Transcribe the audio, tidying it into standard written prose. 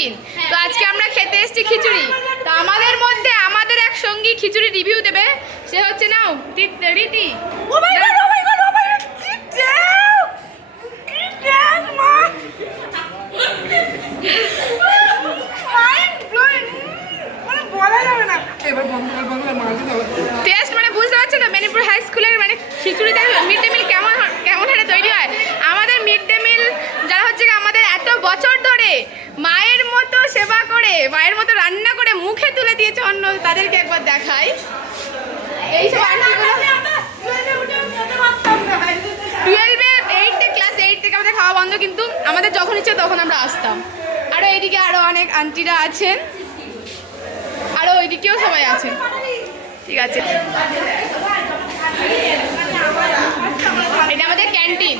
দিন, তো আজকে আমরা খেতে এসেছি খিচুড়ি। তো আমাদের মধ্যে আমাদের এক সঙ্গী খিচুড়ি রিভিউ দেবে, সে হচ্ছে নাও রীতি। টেস্ট মানে বুঝতে পারছো না, মেদিনীপুর হাই স্কুলের মানে খিচুড়িতে মিড ডে মিল কেমন কেমন হারে তৈরি হয়। আমাদের মিড ডে মিল যারা হচ্ছে আমাদের এত বছর ধরে মায়ের মতো সেবা করে, মায়ের মতো রান্না করে মুখে তুলে দিয়েছে অন্য, তাদেরকে একবার দেখাই। এইসব আন্টিগুলো 12 ক্লাস 8 থেকে আমাদের খাওয়া বন্ধ, কিন্তু আমাদের যখন ইচ্ছে তখন আমরা আসতাম। আরও এইদিকে আরও অনেক আন্টিরা আছেন, আরও ওইদিকেও সবাই আছেন। ঠিক আছে, এটা আমাদের ক্যান্টিন।